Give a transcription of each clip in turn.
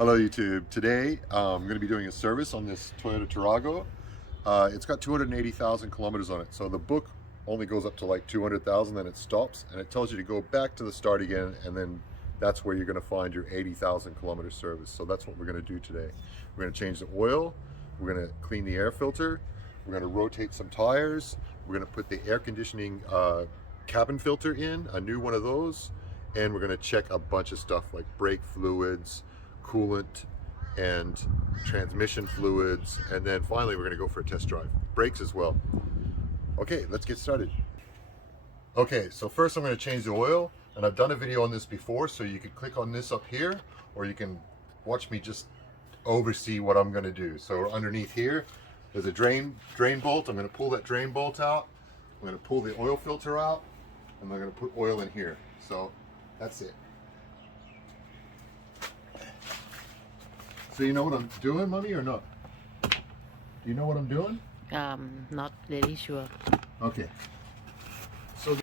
Hello YouTube. Today I'm going to be doing a service on this Toyota Tarago. It's got 280,000 kilometers on it. So the book only goes up to like 200,000, then it stops and it tells you to go back to the start again, and then that's where you're going to find your 80,000 kilometer service. So that's what we're going to do today. We're going to change the oil, we're going to clean the air filter, we're going to rotate some tires, we're going to put the air conditioning cabin filter in, a new one of those, and we're going to check a bunch of stuff like brake fluids, coolant, and transmission fluids, and then finally we're going to go for a test drive. Brakes as well. Okay, let's get started. Okay, so first I'm going to change the oil, and I've done a video on this before, so you can click on this up here, or you can watch me just oversee what I'm going to do. So underneath here there's a drain bolt. I'm going to pull that drain bolt out. I'm going to pull the oil filter out, and I'm going to put oil in here. So that's it. So you know what I'm doing, Mommy, or not? Do you know what I'm doing? Not really sure. Okay. So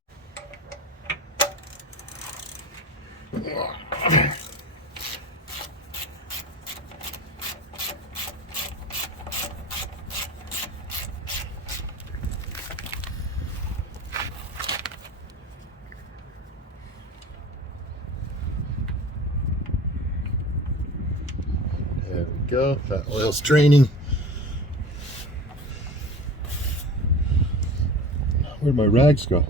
there we go. That oil's draining. Where'd my rags go?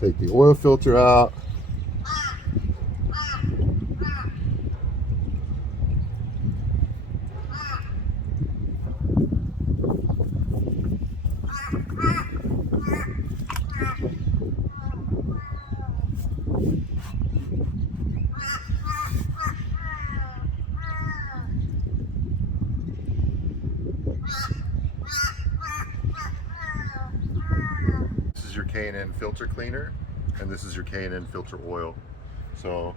Take the oil filter out. This is your K&N filter cleaner, and this is your K&N filter oil. So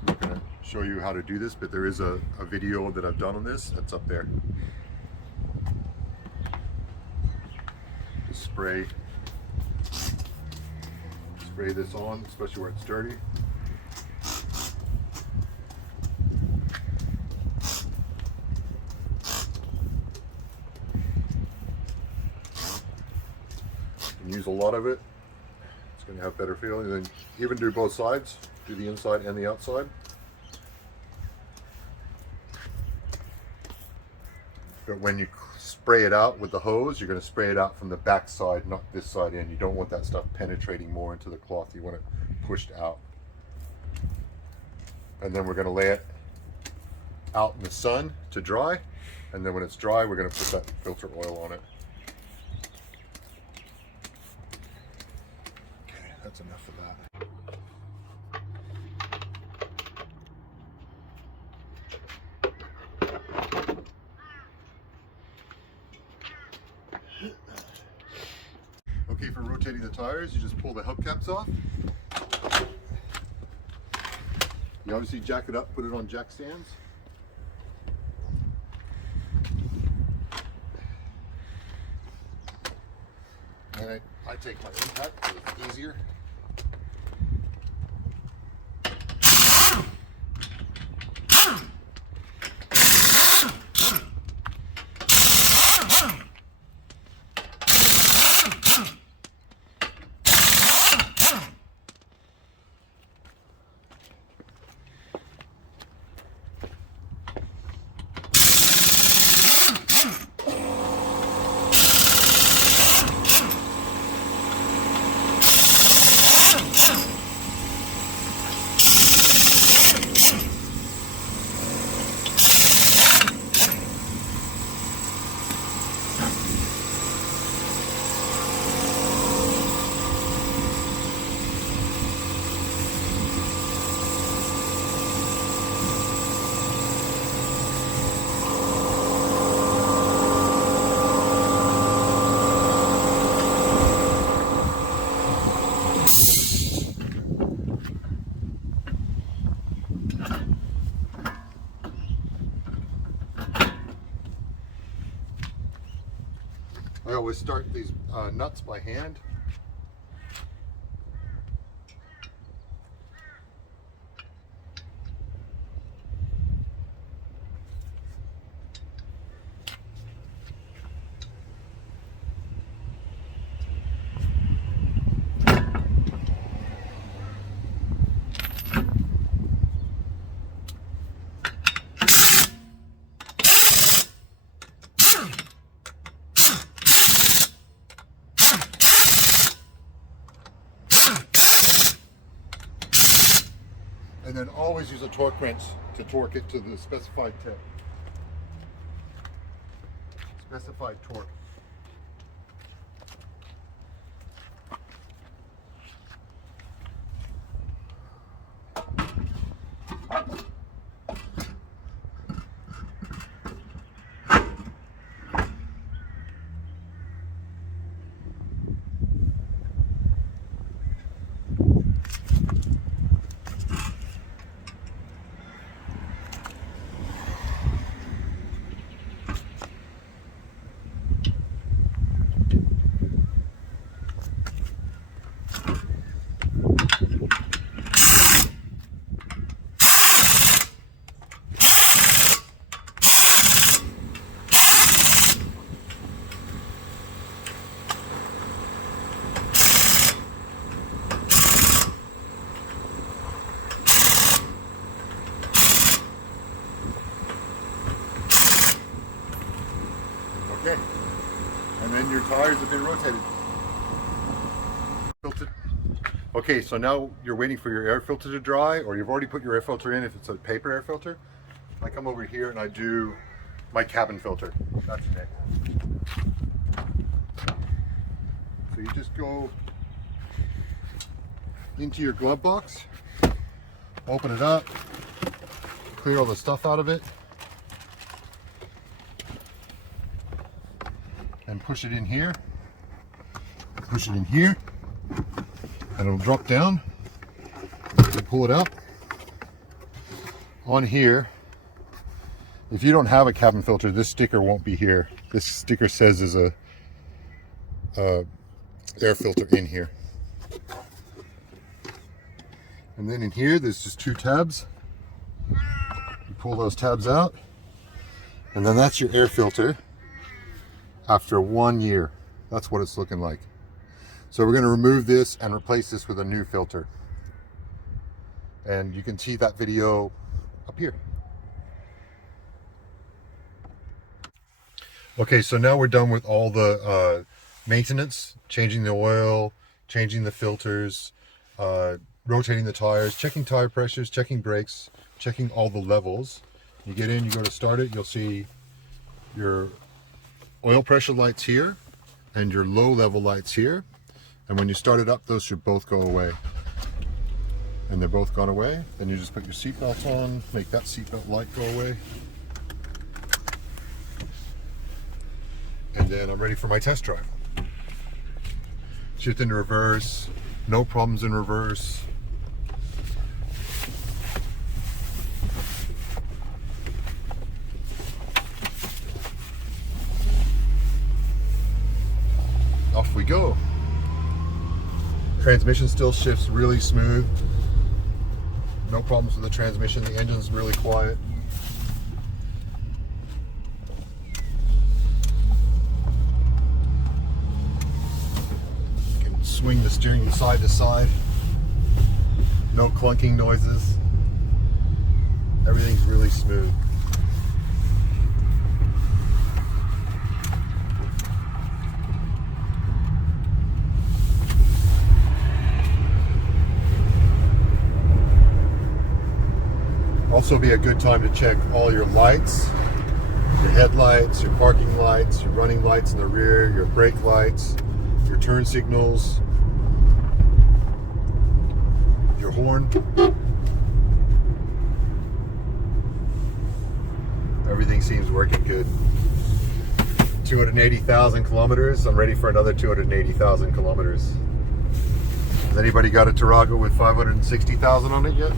I'm not going to show you how to do this, but there is a video that I've done on this that's up there. Just spray this on, especially where it's dirty. Use a lot of it. It's going to have better feeling. And then even do both sides. Do the inside and the outside. But when you spray it out with the hose, you're going to spray it out from the back side, not this side in. You don't want that stuff penetrating more into the cloth. You want it pushed out. And then we're going to lay it out in the sun to dry. And then when it's dry, we're going to put that filter oil on it. That's enough of that. Okay, for rotating the tires, you just pull the hubcaps off. You You obviously jack it up, put it on jack stands. And I take my impact because it's easier. I always start these nuts by hand. And then always use a torque wrench to torque it to the specified tip. Specified torque. Okay, and then your tires have been rotated. Okay, so now you're waiting for your air filter to dry, or you've already put your air filter in if it's a paper air filter. I come over here and I do my cabin filter. That's next. So you just go into your glove box, open it up, clear all the stuff out of it, and push it in here. Push it in here, and it'll drop down. You pull it out. On here, if you don't have a cabin filter, this sticker won't be here. This sticker says there's a air filter in here. And then in here, there's just two tabs. You pull those tabs out, and then that's your air filter after 1 year. That's what it's looking like. So we're going to remove this and replace this with a new filter. And you can see that video up here. Okay, so now we're done with all the maintenance, changing the oil, changing the filters, rotating the tires, checking tire pressures, checking brakes, checking all the levels. You get in, you go to start it, you'll see your oil pressure lights here and your low level lights here. And when you start it up, those should both go away. And they're both gone away. Then you just put your seatbelt on, make that seatbelt light go away. And then I'm ready for my test drive. Shift into reverse, no problems in reverse. off we go. Transmission still shifts really smooth. No problems with the transmission. The engine's really quiet. You can swing the steering side to side. No clunking noises. Everything's really smooth. Also be a good time to check all your lights, your headlights, your parking lights, your running lights in the rear, your brake lights, your turn signals, your horn. Everything seems working good. 280,000 kilometers. I'm ready for another 280,000 kilometers. Has anybody got a Tarago with 560,000 on it yet?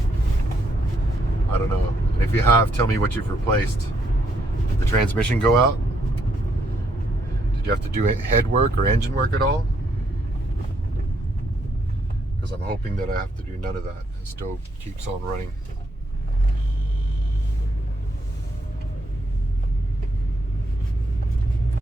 I don't know. And if you have, tell me what you've replaced. Did the transmission go out? Did you have to do head work or engine work at all? Because I'm hoping that I have to do none of that and still keeps on running.